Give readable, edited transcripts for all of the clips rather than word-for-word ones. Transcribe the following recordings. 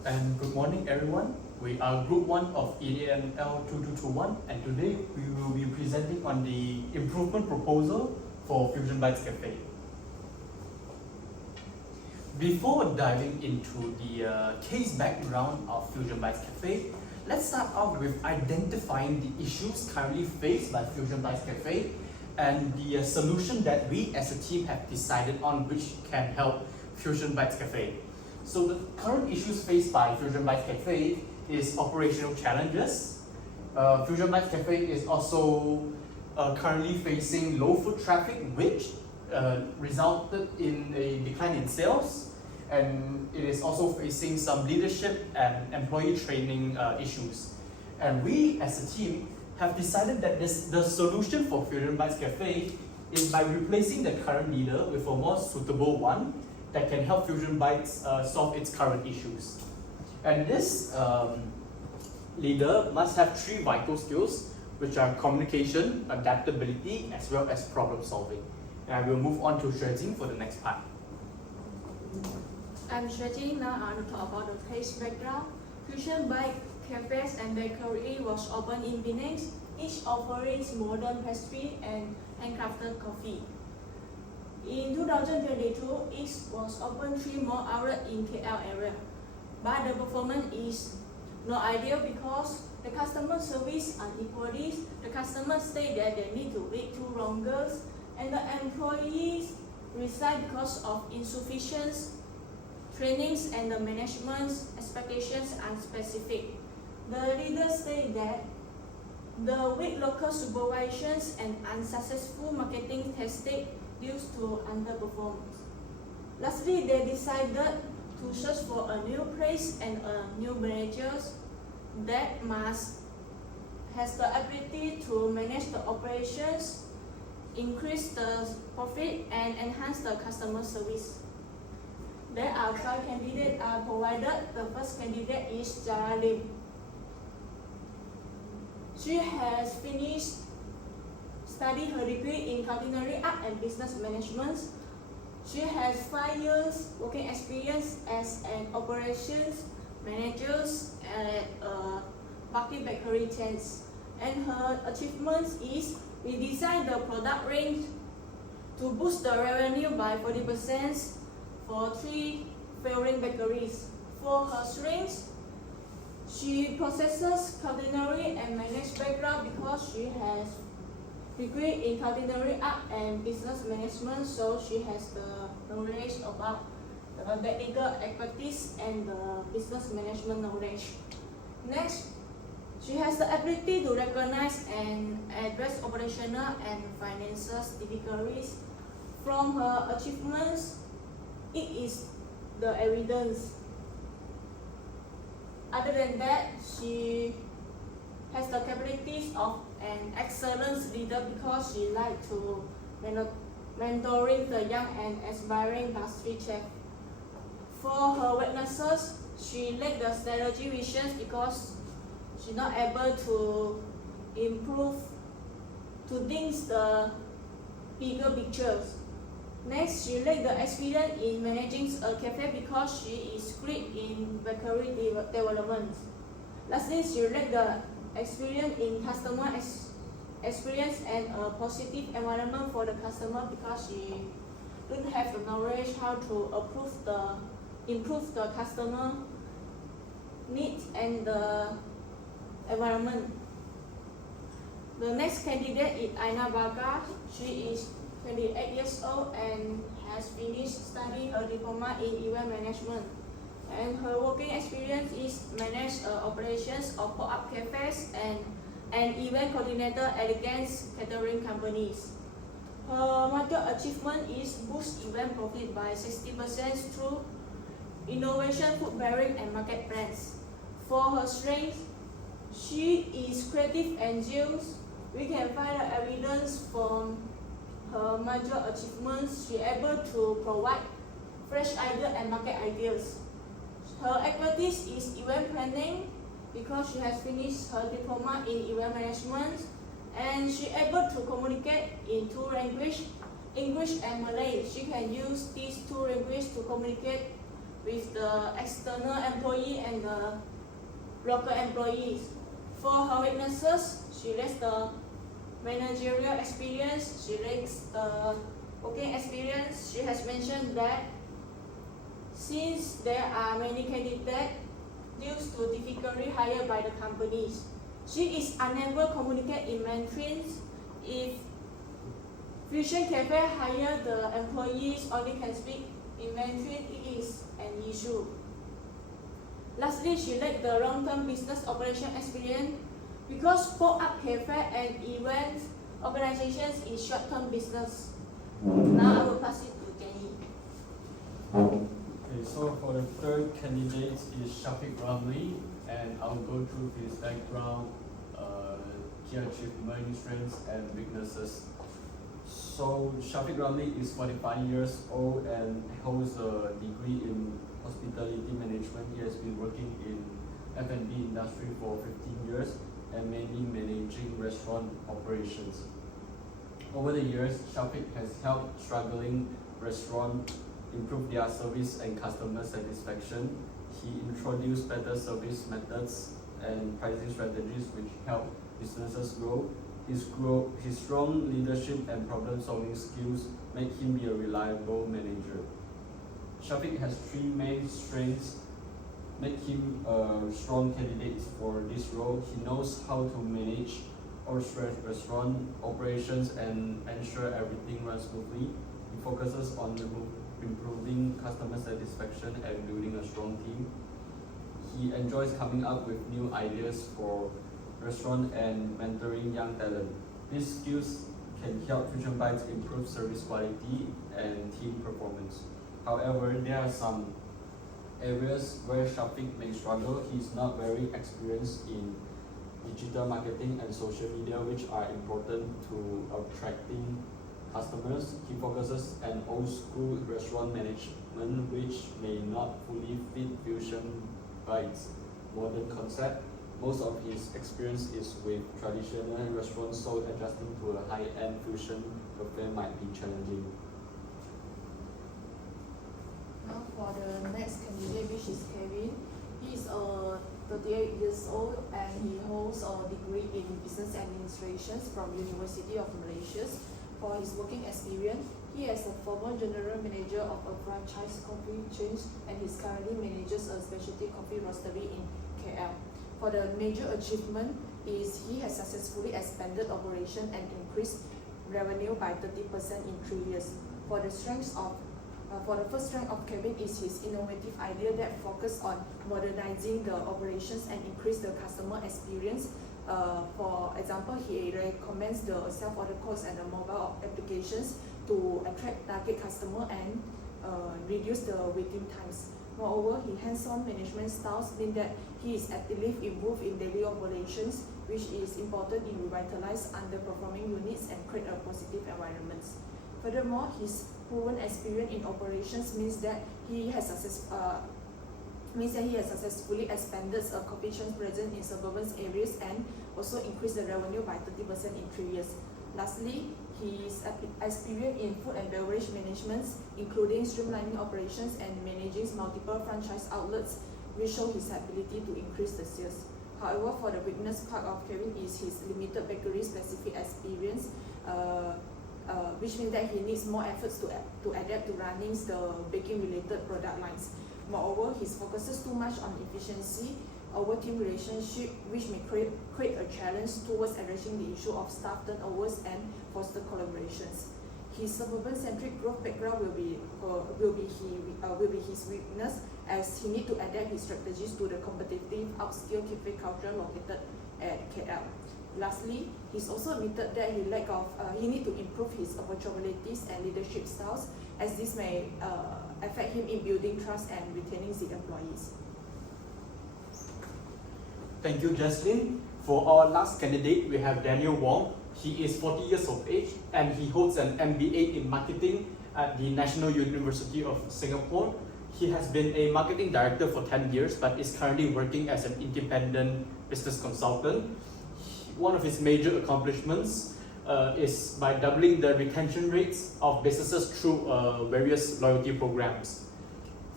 and good morning everyone. We are Group 1 of EAML 2221 and today we will be presenting on the improvement proposal for Fusion Bytes Cafe. Before diving into the case background of Fusion Bytes Cafe, let's start off with identifying the issues currently faced by Fusion Bytes Cafe and the solution that we as a team have decided on which can help Fusion Bytes Cafe. So the current issues faced by Fusion Bytes Cafe is operational challenges. Fusion Bytes Cafe is also currently facing low foot traffic, which resulted in a decline in sales, and it is also facing some leadership and employee training issues. And we as a team have decided that the solution for Fusion Bytes Cafe is by replacing the current leader with a more suitable one that can help Fusion Bytes solve its current issues. And this leader must have three vital skills, which are communication, adaptability, as well as problem solving. And I will move on to Xuejing for the next part. I'm Xuejing. Now I want to talk about the case background. Fusion Bytes Cafes and Bakery was opened in Penang, each offering modern pastry and handcrafted coffee. In 2022, it was opened 3 more outlets in KL area, but the performance is not ideal because the customer service unequally. The customers say that they need to wait too longer, and the employees resign because of insufficient trainings and the management's expectations are unspecific. The leaders say that the weak local supervisions and unsuccessful marketing testing due to underperformance. Lastly, they decided to search for a new place and a new manager that has the ability to manage the operations, increase the profit, and enhance the customer service. There are 5 candidates are provided. The first candidate is Jara Lim. She has finished study her degree in culinary art and business management. She has 5 years working experience as an operations manager at a party bakery chain. And her achievements is we designed the product range to boost the revenue by 40% for 3 failing bakeries. For her strengths, she possesses culinary and management background because she has degree in culinary art and business management, so she has the knowledge about the technical expertise and the business management knowledge. Next, she has the ability to recognize and address operational and financial difficulties. From her achievements, it is the evidence. Other than that, she has the capabilities of an excellent leader because she likes to mentoring the young and aspiring pastry chef. For her weaknesses, she lacks the strategy vision because she's not able to improve to think the bigger pictures. Next, she lacks the experience in managing a cafe because she is great in bakery development. Lastly, she lacks the experience in customer experience and a positive environment for the customer because she don't have the knowledge how to improve the customer needs and the environment. The next candidate is Aina Baga. She is 28 years old and has finished studying a diploma in event management. And her working experience is manage operations of pop-up cafes and an event coordinator at against catering companies. Her major achievement is boost event profit by 60% through innovation, food pairing, and market plans. For her strength, she is creative and zealous. We can find the evidence from her major achievements. She is able to provide fresh ideas and market ideas. Her expertise is event planning because she has finished her diploma in event management, and she is able to communicate in 2 languages, English and Malay. She can use these 2 languages to communicate with the external employee and the local employees. For her weaknesses, she lacks the managerial experience, she lacks the working experience. She has mentioned that since there are many candidates due to difficulty hired by the companies, she is unable to communicate in Mandarin. If Fusion Cafe hire the employees only can speak in Mandarin, it is an issue. Lastly, she lacked the long-term business operation experience because pop-up cafe and event organizations is short-term business. Now I will pass it to Jenny. Okay, so for the third candidate is Shafiq Ramli, and I'll go through his background, key achievements, strengths, and weaknesses. So Shafiq Ramli is 45 years old and holds a degree in hospitality management. He has been working in F&B industry for 15 years and mainly managing restaurant operations. Over the years, Shafiq has helped struggling restaurants improve their service and customer satisfaction. He introduced better service methods and pricing strategies which help businesses grow. His strong leadership and problem-solving skills make him be a reliable manager. Shafiq has three main strengths make him a strong candidate for this role. He knows how to manage or restaurant operations and ensure everything runs smoothly. He focuses on improving customer satisfaction and building a strong team. He enjoys coming up with new ideas for restaurant and mentoring young talent. These skills can help Fusion Bites improve service quality and team performance. However, there are some areas where Shafiq may struggle. He's not very experienced in digital marketing and social media, which are important to attracting customers. He focuses on old school restaurant management, which may not fully fit Fusion Bites' modern concept. Most of his experience is with traditional restaurants, so adjusting to a high-end Fusion cafe might be challenging. Now for the next candidate, which is Kevin. He is 38 years old and he holds a degree in business administration from University of Malaysia. For his working experience, he is a former general manager of a franchise coffee chain and he currently manages a specialty coffee roastery in KL. For the major achievement is he has successfully expanded operation and increased revenue by 30% in 3 years. For the first strength of Kevin is his innovative idea that focus on modernizing the operations and increase the customer experience. For example, he recommends the self-order codes and the mobile applications to attract target customer and reduce the waiting times. Moreover, his hands-on management styles mean that he is actively involved in daily operations, which is important in revitalize underperforming units and create a positive environment. Furthermore, his proven experience in operations means that he has successfully expanded a coffee chain presence in suburban areas and also increased the revenue by 30% in 3 years. Lastly, his experience in food and beverage management, including streamlining operations and managing multiple franchise outlets, will show his ability to increase the sales. However, for the weakness part of Kevin is his limited bakery-specific experience, which means that he needs more efforts to adapt to running the baking-related product lines. Moreover, he focuses too much on efficiency over team relationship, which may create a challenge towards addressing the issue of staff turnovers and foster collaborations. His suburban-centric growth background will be his weakness, as he needs to adapt his strategies to the competitive upscale cafe culture located at KL. Lastly, he's also admitted that he needs to improve his approachabilities and leadership styles, as this may affect him in building trust and retaining the employees. Thank you, Jaslyn. For our last candidate, we have Daniel Wong. He is 40 years of age and he holds an MBA in marketing at the National University of Singapore. He has been a marketing director for 10 years but is currently working as an independent business consultant. One of his major accomplishments is by doubling the retention rates of businesses through various loyalty programs.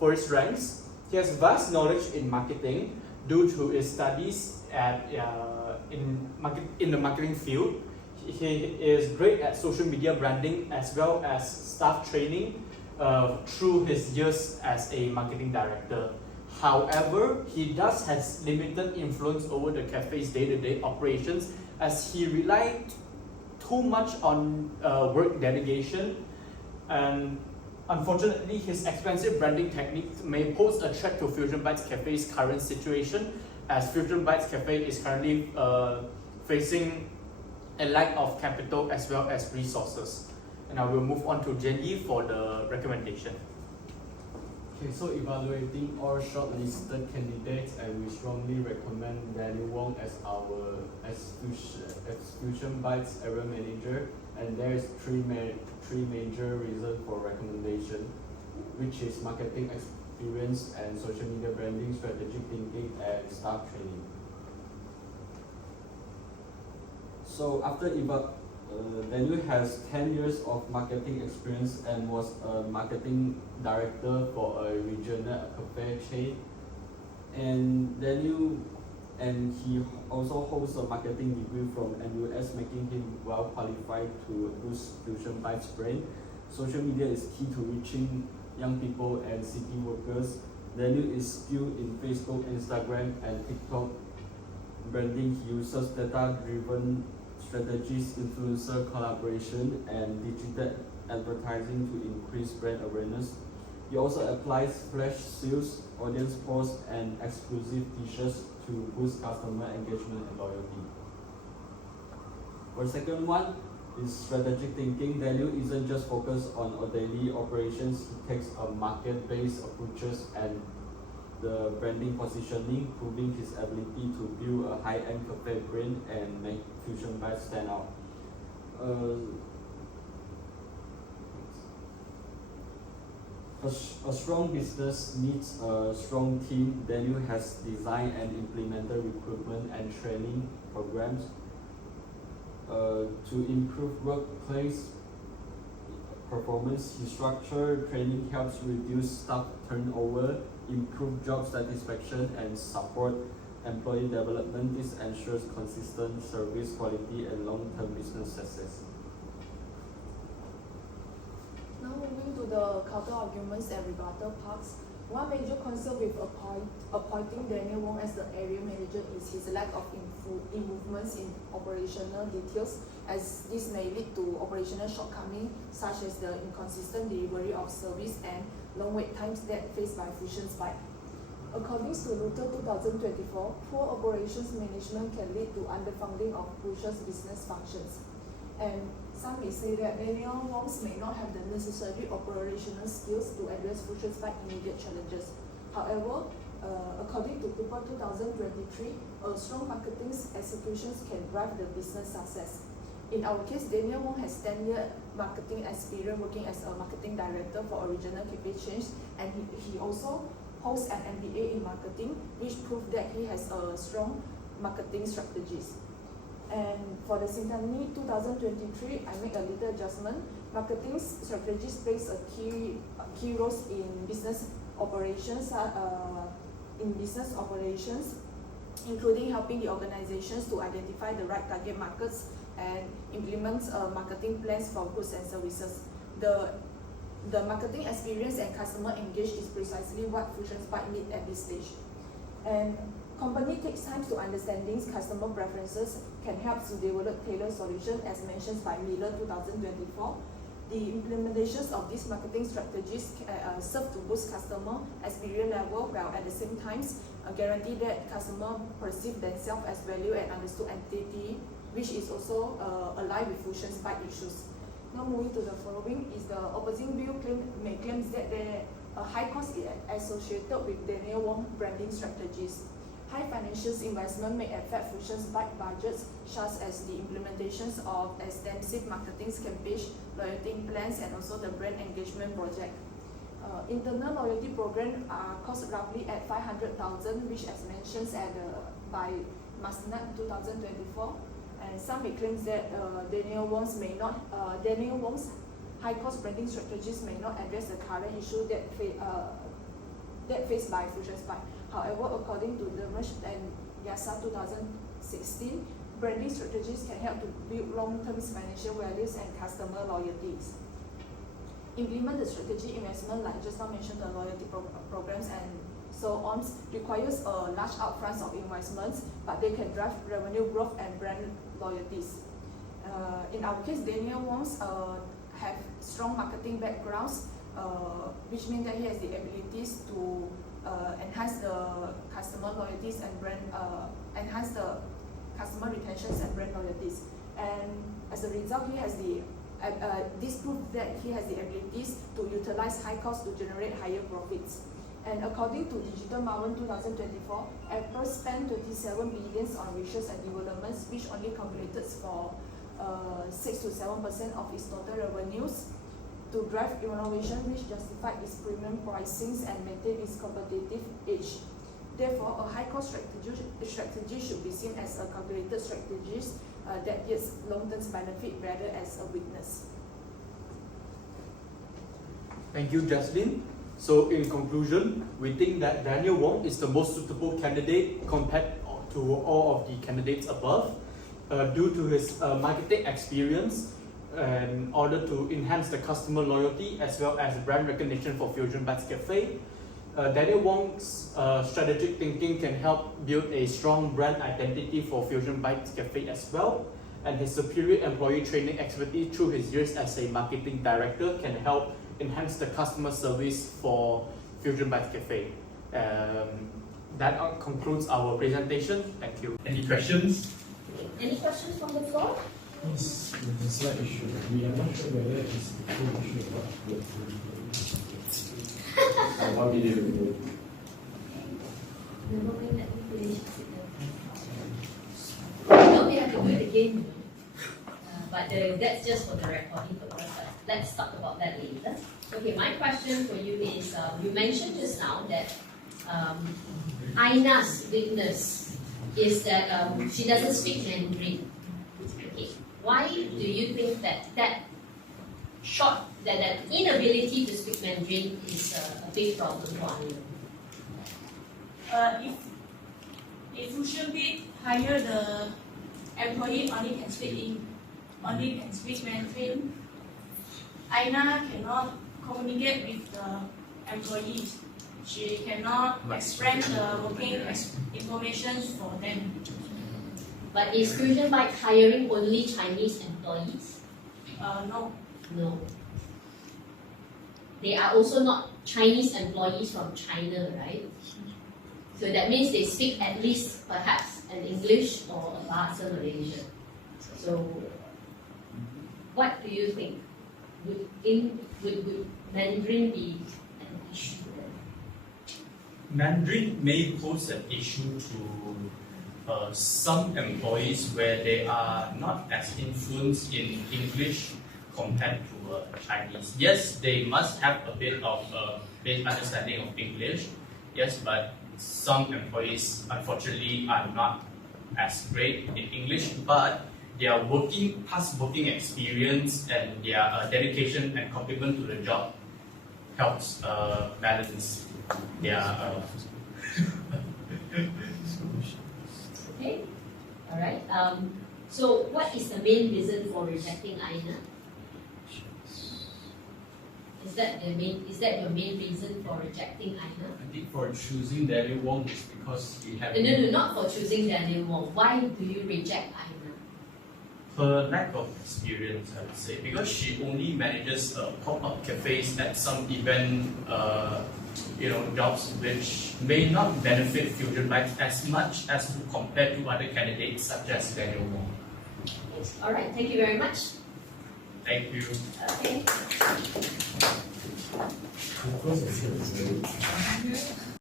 For his ranks, he has vast knowledge in marketing due to his studies in the marketing field. He is great at social media branding as well as staff training through his years as a marketing director. However, he does has limited influence over the cafe's day-to-day operations as he relied too much on work delegation, and unfortunately his expensive branding techniques may pose a threat to Fusion Bites Cafe's current situation, as Fusion Bites Cafe is currently facing a lack of capital as well as resources. And I will move on to Jenny for the recommendation. Okay, so evaluating all shortlisted candidates, and we strongly recommend Daniel Wong as our Fusion Bites area manager. And there is three major reasons for recommendation, which is marketing experience and social media branding, strategic thinking, and staff training. So after Daniel has 10 years of marketing experience and was a marketing director for a regional cafe chain. And he also holds a marketing degree from NUS, making him well qualified to boost Fusion Bites brand. Social media is key to reaching young people and city workers. Daniel is skilled in Facebook, Instagram, and TikTok branding. He uses data-driven strategies, influencer collaboration, and digital advertising to increase brand awareness. He also applies flash sales, audience posts, and exclusive t-shirts to boost customer engagement and loyalty. For the second one is strategic thinking. Daniel isn't just focused on our daily operations. He takes a market-based approaches and the branding positioning, proving his ability to build a high-end cafe brand and make Fusion Bites stand out. A strong business needs a strong team. Daniel has designed and implemented recruitment and training programs to improve workplace performance. His structured training helps reduce staff turnover, improve job satisfaction, and support employee development. This ensures consistent service quality and long-term business success. Now moving to the counter arguments and rebuttal parts. One major concern with appointing Daniel Wong as the area manager is his lack of improvements in operational details, as this may lead to operational shortcomings such as the inconsistent delivery of service and long wait times that faced by Fusion Bites. According to Luther 2024, poor operations management can lead to underfunding of Fusion's business functions. And some may say that Daniel Wong may not have the necessary operational skills to address Fusion Bites' immediate challenges. However, according to Cooper 2023, a strong marketing executions can drive the business success. In our case, Daniel Wong has 10-year marketing experience working as a marketing director for original cafe chains, and he also holds an MBA in marketing, which proves that he has a strong marketing strategies. And for the Symphony 2023, I make a little adjustment. Marketing strategies plays a key roles in business operations. Including helping the organizations to identify the right target markets and implement marketing plans for goods and services. The marketing experience and customer engage is precisely what Fusion Bites need at this stage. And company takes time to understanding customer preferences, can help to develop tailored solutions as mentioned by Miller 2024. The implementations of these marketing strategies serve to boost customer experience level, while at the same time guarantee that customer perceive themselves as value and understood entity, which is also aligned with Fusion Bites issues. Now moving to the following is the opposing view may claim that a high cost is associated with Daniel Wong branding strategies. High financial investment may affect Fusion Bites budgets, such as the implementations of extensive marketing campaigns, loyalty plans, and also the brand engagement project. Internal loyalty program are cost roughly at 500,000, which as mentioned by Masnad 2024. And some may claim that Daniel Wong's high cost branding strategies may not address the current issue that that faced by Fusion Bike. However, according to the Merch and YASA 2016, branding strategies can help to build long-term financial values and customer loyalties. Implement the strategy investment, like just now mentioned, the loyalty programs and so on, requires a large upfront of investments, but they can drive revenue growth and brand loyalties. In our case, Daniel Wong's have strong marketing backgrounds, which means that he has the abilities to enhance the customer loyalties and brand, enhance the customer retentions and brand loyalties. And as a result, he has the this proves that he has the abilities to utilize high costs to generate higher profits. And according to Digital Marwen 2024, Apple spent 27 billion on research and developments, which only calculated for 6 to 7% of its total revenues to drive innovation, which justified its premium pricings and maintain its competitive edge. Therefore, a high-cost strategy should be seen as a calculated strategy that yields long-term benefit rather as a weakness. Thank you, Jaslyn. So in conclusion, we think that Daniel Wong is the most suitable candidate compared to all of the candidates above, due to his marketing experience in order to enhance the customer loyalty as well as brand recognition for Fusion Bites Cafe. Daniel Wong's strategic thinking can help build a strong brand identity for Fusion Bites Cafe as well, and his superior employee training expertise through his years as a marketing director can help enhance the customer service for Fusion Bites Cafe. That concludes our presentation. Thank you. Any questions? Any questions from the floor? Yes, with the slight issue. We are not sure whether it's the full issue or what. How did you do it? Never mind, let me finish. No, we have to do it again. But that's just for the recording purpose. Let's talk about that later. Okay, my question for you is, you mentioned just now that Aina's weakness is that she doesn't speak Mandarin. Okay, why do you think that that inability to speak Mandarin is a big problem for Aina? If Fusion Bit hire the employee only can speak Mandarin, Aina cannot communicate with the employees. She cannot express the working information for them. But is Fusion Bike hiring only Chinese employees? No. No. They are also not Chinese employees from China, right? So that means they speak at least perhaps an English or a Bahasa Malaysia. So what do you think? Would Mandarin be an issue then? Mandarin may pose an issue to some employees where they are not as influenced in English compared to Chinese. Yes, they must have a bit of basic understanding of English. Yes, but some employees unfortunately are not as great in English, but their past working experience and their dedication and commitment to the job helps balance their Okay, all right. So what is the main reason for rejecting Aina? Is that your main reason for rejecting Aina? I think for choosing Daniel Wong is because he had No, not for choosing Daniel Wong. Why do you reject Aina? her lack of experience, I would say, because she only manages pop-up cafes at some event, jobs which may not benefit Fusion Bites as much as compared to other candidates such as Daniel Wong. Yes. All right. Thank you very much. Thank you. Okay. Of course,